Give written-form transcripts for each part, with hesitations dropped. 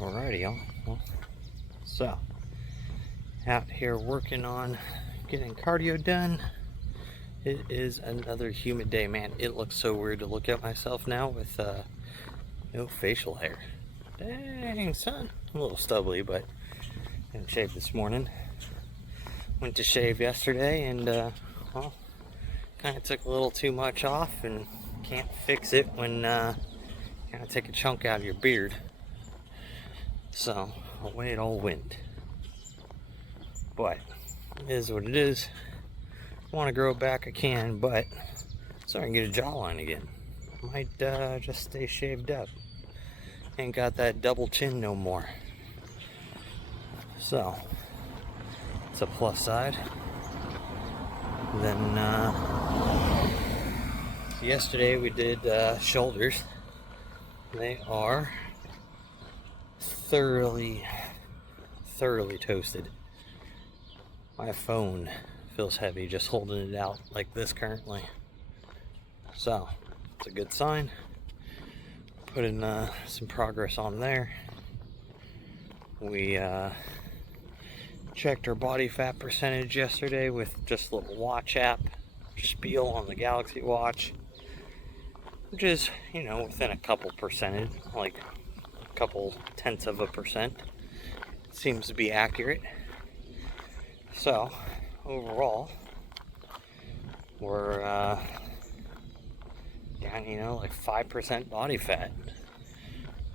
Alrighty, y'all. Well, so, out here working on getting cardio done. It is another humid day, man. It looks so weird to look at myself now with no facial hair. Dang, son. I'm a little stubbly, but I didn't shave this morning. Went to shave yesterday and, well, kind of took a little too much off and can't fix it when kind of take a chunk out of your beard. So, away it all went. But, it is what it is. Want to grow it back, I can, but so I can get a jawline again. Might just stay shaved up. Ain't got that double chin no more. So, it's a plus side. Then, yesterday we did shoulders. They are thoroughly toasted. My phone feels heavy just holding it out like this currently. So, it's a good sign. Put in some progress on there. We checked our body fat percentage yesterday with just a little watch app spiel on the Galaxy Watch, which is, within a couple percentage, like a couple tenths of a percent. Seems to be accurate. So, overall, we're down, like 5% body fat.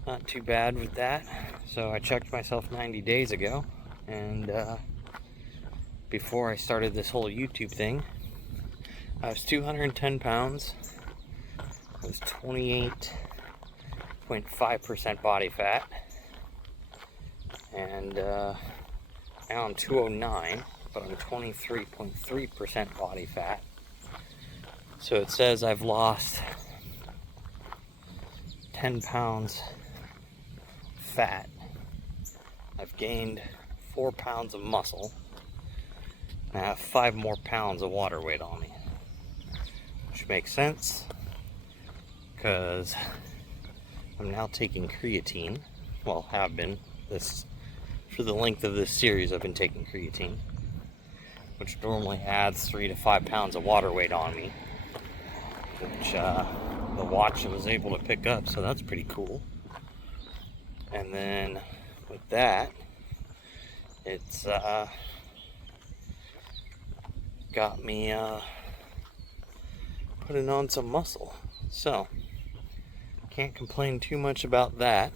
Not too bad with that. So I checked myself 90 days ago, and before I started this whole YouTube thing, I was 210 pounds. I was 28.5% body fat, and now I'm 209, but I'm 23.3% body fat. So it says I've lost 10 pounds fat. I've gained 4 pounds of muscle. And I have 5 more pounds of water weight on me. Which makes sense, because I'm now taking creatine. Well, have been. For the length of this series, I've been taking creatine, which normally adds 3 to 5 pounds of water weight on me, which the watch was able to pick up, so that's pretty cool. And then with that, it's got me putting on some muscle. So, can't complain too much about that.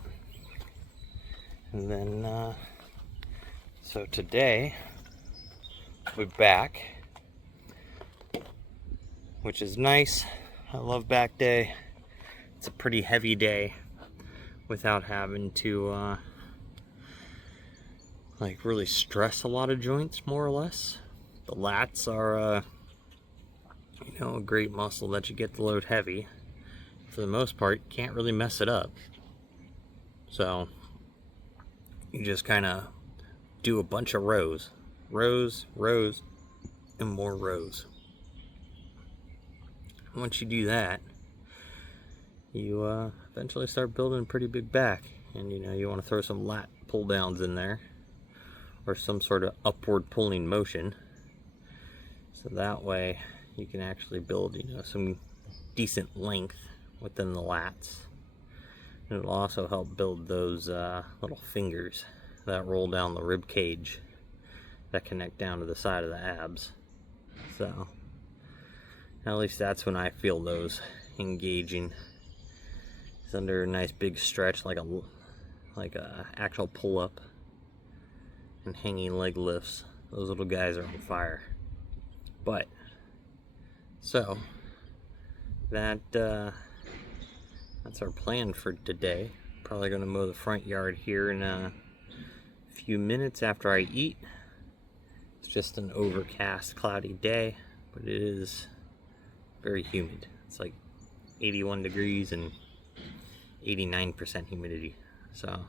And then, so today, we're back, which is nice. I love back day. It's a pretty heavy day without having to like really stress a lot of joints, more or less. The lats are a great muscle that you get to load heavy. For the most part, you can't really mess it up. So you just kind of do a bunch of rows, and more rows. Once you do that, you eventually start building a pretty big back, and you want to throw some lat pull downs in there, or some sort of upward pulling motion, so that way you can actually build some decent length within the lats. And it'll also help build those little fingers that roll down the rib cage that connect down to the side of the abs. So at least that's when I feel those engaging. It's under a nice big stretch, like a actual pull-up and hanging leg lifts. Those little guys are on fire. But so that's our plan for today. Probably going to mow the front yard here in a few minutes after I eat. It's just an overcast, cloudy day, but it is very humid. It's like 81 degrees and 89% humidity. So,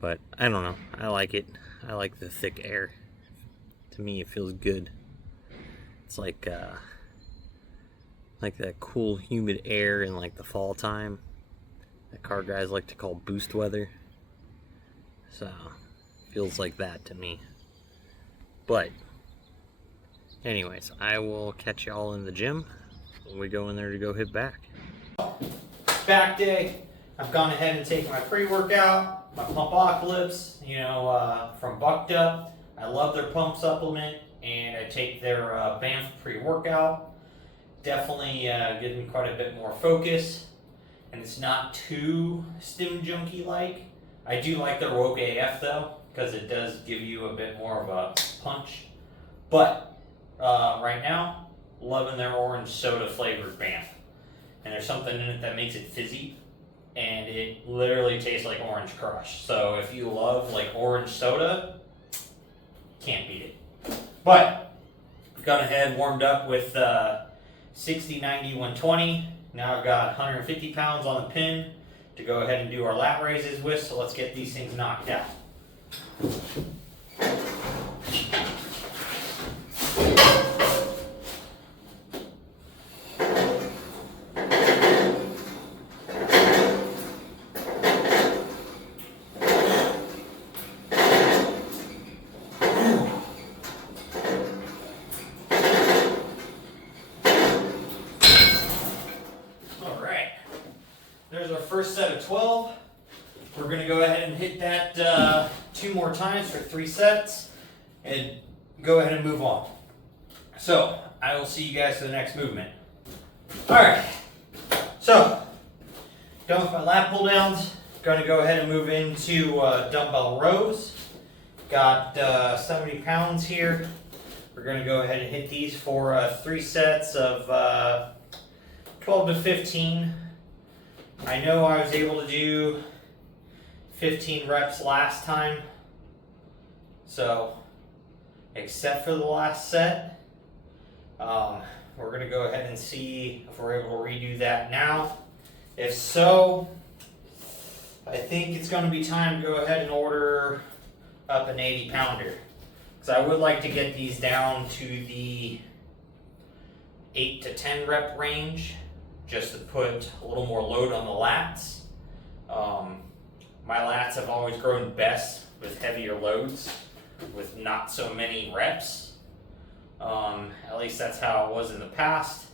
but I don't know. I like it. I like the thick air. To me, it feels good. It's like that cool, humid air in like the fall time that car guys like to call boost weather. So, feels like that to me. But, anyways, I will catch y'all in the gym when we go in there to go hit back. Back day. I've gone ahead and taken my pre-workout, my Pumpocalypse, from Bucked Up. I love their pump supplement, and I take their Banff pre-workout. Definitely gives me quite a bit more focus, and it's not too stim junkie like. I do like their Woke AF though, because it does give you a bit more of a punch. But right now, loving their orange soda flavored Banff. And there's something in it that makes it fizzy, and it literally tastes like Orange Crush. So if you love like orange soda, can't beat it. But gone ahead, warmed up with 60, 90, 120. Now I've got 150 pounds on the pin to go ahead and do our lat raises with, so let's get these things knocked out. There's our first set of 12. We're going to go ahead and hit that 2 more times for 3 sets and go ahead and move on. So, I will see you guys for the next movement. Alright, so, done with my lat pull downs. Going to go ahead and move into dumbbell rows. Got 70 pounds here. We're going to go ahead and hit these for 3 sets of 12 to 15. I know I was able to do 15 reps last time, so except for the last set, we're going to go ahead and see if we're able to redo that now. If so, I think it's going to be time to go ahead and order up an 80 pounder, because I would like to get these down to the 8 to 10 rep range, just to put a little more load on the lats. My lats have always grown best with heavier loads, with not so many reps. At least that's how it was in the past.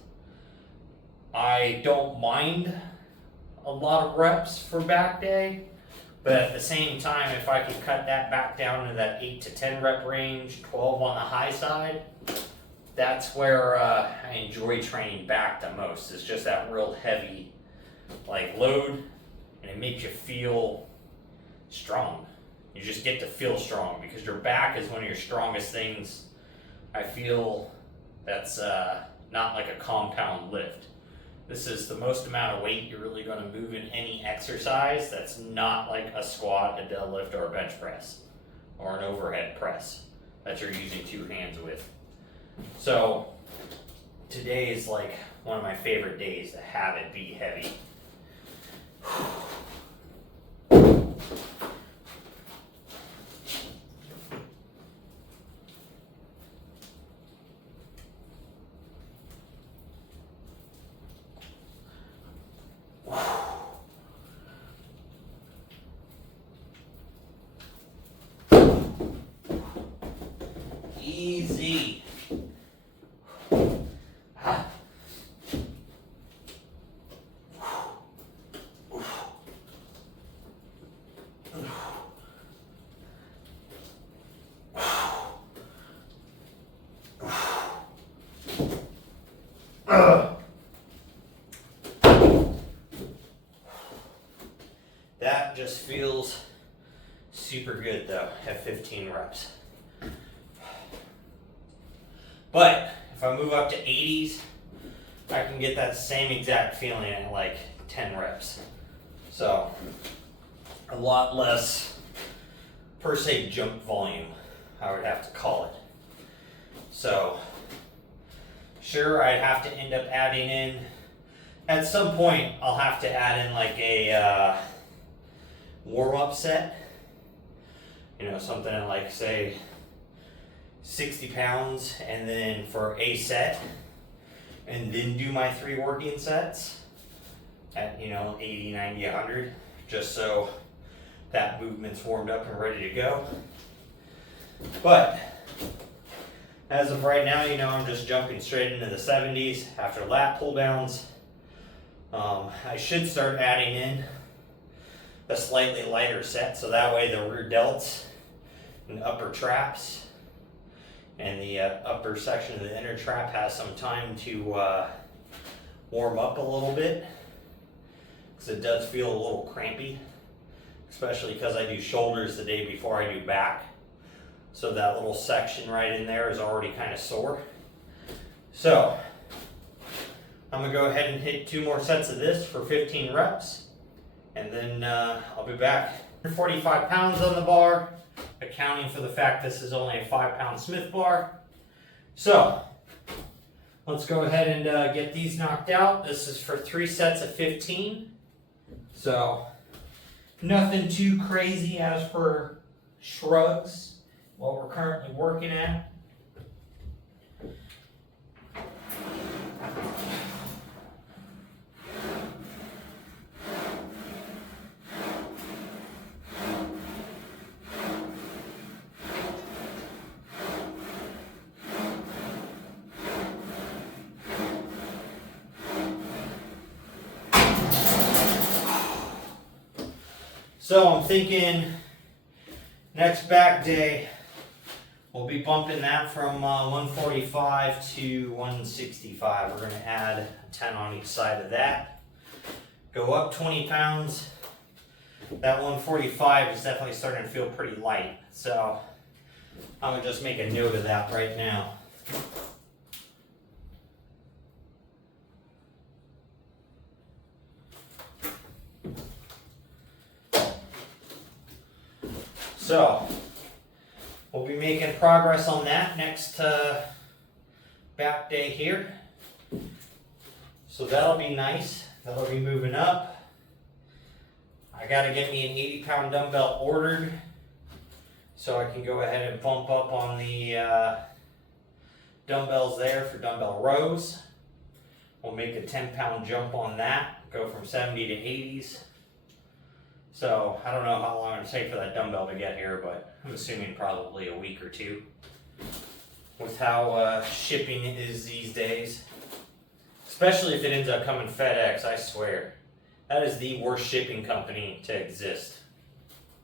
I don't mind a lot of reps for back day, but at the same time, if I could cut that back down to that 8 to 10 rep range, 12 on the high side, that's where I enjoy training back the most. It's just that real heavy load, and it makes you feel strong. You just get to feel strong, because your back is one of your strongest things. I feel that's not like a compound lift. This is the most amount of weight you're really going to move in any exercise that's not like a squat, a deadlift, or a bench press, or an overhead press that you're using 2 hands with. So today is like one of my favorite days to have it be heavy. Easy. That just feels super good though at 15 reps. But if I move up to 80s, I can get that same exact feeling at like 10 reps. So a lot less per se jump volume, I would have to call it. So sure, I'd have to end up adding in, at some point I'll have to add in like a warm-up set. Something like say 60 pounds, and then for a set, and then do my 3 working sets at 80, 90, 100, just so that movement's warmed up and ready to go. But as of right now, you know, I'm just jumping straight into the 70s after lat pull downs. I should start adding in a slightly lighter set, so that way the rear delts and upper traps and the upper section of the inner trap has some time to warm up a little bit, because it does feel a little crampy, especially because I do shoulders the day before I do back. So that little section right in there is already kind of sore. So I'm gonna go ahead and hit 2 more sets of this for 15 reps, and then I'll be back. 45 pounds on the bar, accounting for the fact this is only a 5-pound Smith bar. So let's go ahead and get these knocked out. This is for 3 sets of 15. So nothing too crazy as per shrugs, what we're currently working at. So I'm thinking next back day, we'll be bumping that from 145 to 165. We're going to add 10 on each side of that. Go up 20 pounds. That 145 is definitely starting to feel pretty light. So I'm going to just make a note of that right now. So we'll be making progress on that next back day here. So that'll be nice. That'll be moving up. I gotta get me an 80-pound dumbbell ordered so I can go ahead and bump up on the dumbbells there for dumbbell rows. We'll make a 10-pound jump on that, go from 70 to 80s. So I don't know how long it'll take for that dumbbell to get here, but I'm assuming probably a week or 2 with how shipping is these days. Especially if it ends up coming FedEx, I swear. That is the worst shipping company to exist.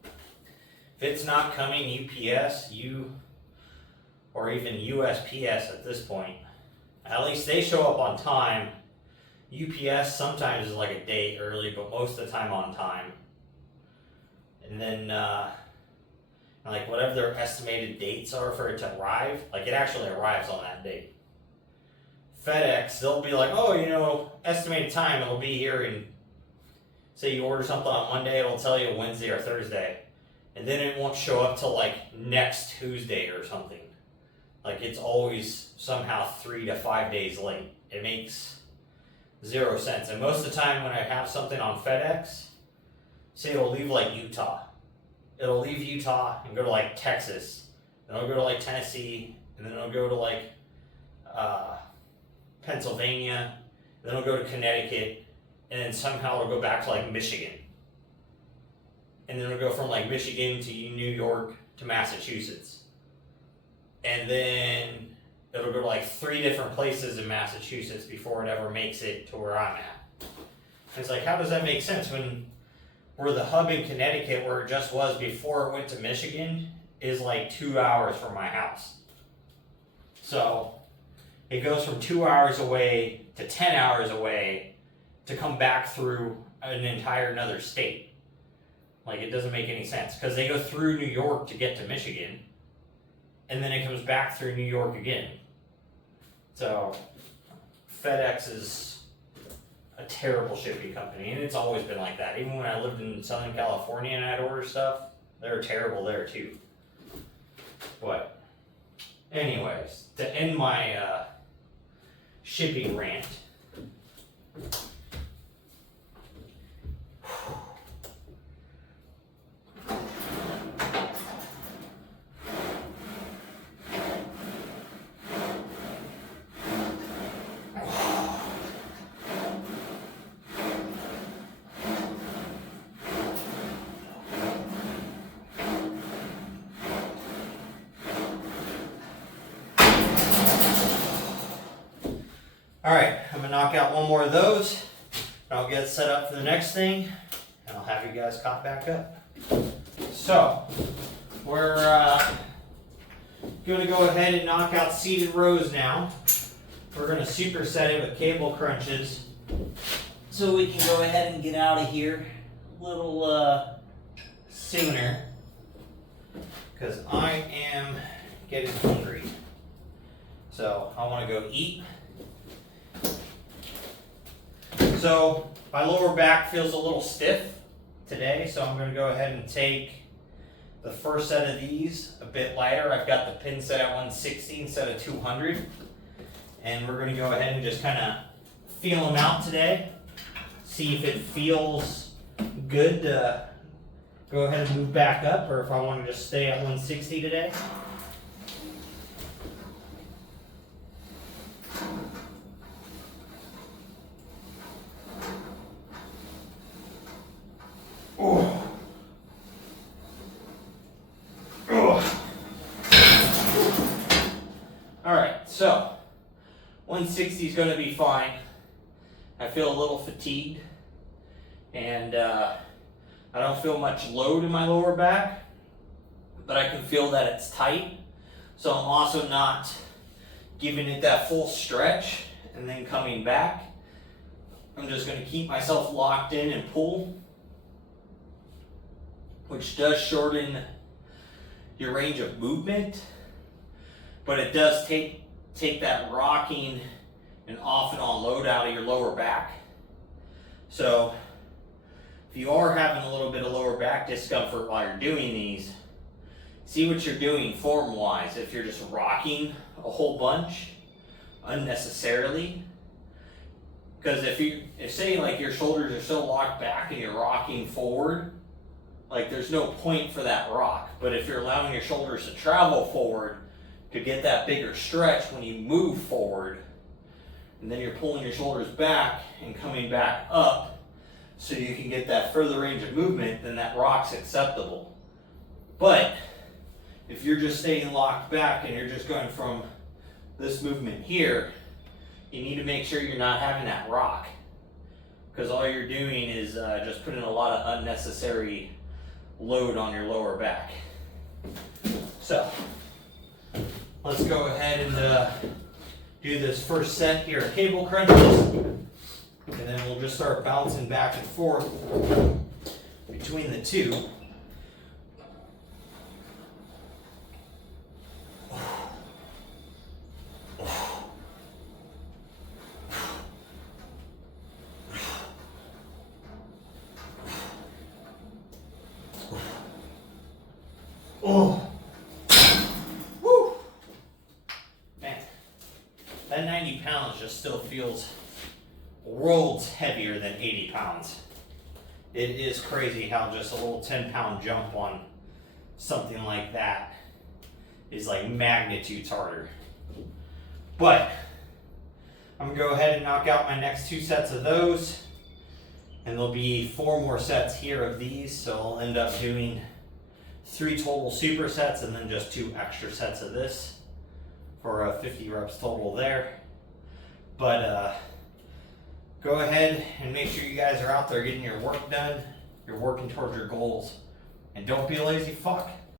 If it's not coming UPS, or even USPS at this point, at least they show up on time. UPS sometimes is like a day early, but most of the time on time. And then, like whatever their estimated dates are for it to arrive, like it actually arrives on that date. FedEx, they'll be like, oh, you know, estimated time, it'll be here in, say you order something on Monday, it'll tell you Wednesday or Thursday. And then it won't show up till like next Tuesday or something. Like it's always somehow 3 to 5 days late. It makes 0 sense. And most of the time when I have something on FedEx, say it'll leave like Utah. It'll leave Utah and go to like Texas. Then it'll go to like Tennessee. And then it'll go to like Pennsylvania. Then it'll go to Connecticut. And then somehow it'll go back to like Michigan. And then it'll go from like Michigan to New York to Massachusetts. And then it'll go to like 3 different places in Massachusetts before it ever makes it to where I'm at. And it's like, how does that make sense when we're the hub in Connecticut, where it just was before it went to Michigan, is like 2 hours from my house. So it goes from 2 hours away to 10 hours away to come back through an entire another state. Like it doesn't make any sense, because they go through New York to get to Michigan, and then it comes back through New York again. So FedEx is a terrible shipping company, and it's always been like that. Even when I lived in Southern California and I'd order stuff, they were terrible there too. But anyways, to end my shipping rant, All right, I'm gonna knock out one more of those. I'll get set up for the next thing, and I'll have you guys caught back up. So, we're gonna go ahead and knock out seated rows now. We're gonna superset it with cable crunches so we can go ahead and get out of here a little sooner, because I am getting hungry. So I want to go eat. So my lower back feels a little stiff today, so I'm going to go ahead and take the first set of these a bit lighter. I've got the pin set at 160 instead of 200, and we're going to go ahead and just kind of feel them out today, see if it feels good to go ahead and move back up, or if I want to just stay at 160 today. Oh. Oh. All right, so 160 is going to be fine. I feel a little fatigued, and I don't feel much load in my lower back, but I can feel that it's tight. So I'm also not giving it that full stretch and then coming back. I'm just going to keep myself locked in and pull, which does shorten your range of movement, but it does take that rocking and off and on load out of your lower back. So if you are having a little bit of lower back discomfort while you're doing these, see what you're doing form-wise. If you're just rocking a whole bunch unnecessarily, because if say like your shoulders are so locked back and you're rocking forward, like there's no point for that rock. But if you're allowing your shoulders to travel forward to get that bigger stretch when you move forward, and then you're pulling your shoulders back and coming back up so you can get that further range of movement, then that rock's acceptable. But if you're just staying locked back and you're just going from this movement here, you need to make sure you're not having that rock, because all you're doing is just putting a lot of unnecessary load on your lower back. So let's go ahead and do this first set here of cable crunches, and then we'll just start bouncing back and forth between the two. Oh, woo, man, that 90 pounds just still feels worlds heavier than 80 pounds. It is crazy how just a little 10-pound jump on something like that is like magnitudes harder. But I'm gonna go ahead and knock out my next 2 sets of those, and there'll be 4 more sets here of these, so I'll end up doing 3 total supersets and then just 2 extra sets of this for 50 reps total there. But go ahead and make sure you guys are out there getting your work done. You're working towards your goals, and don't be a lazy fuck.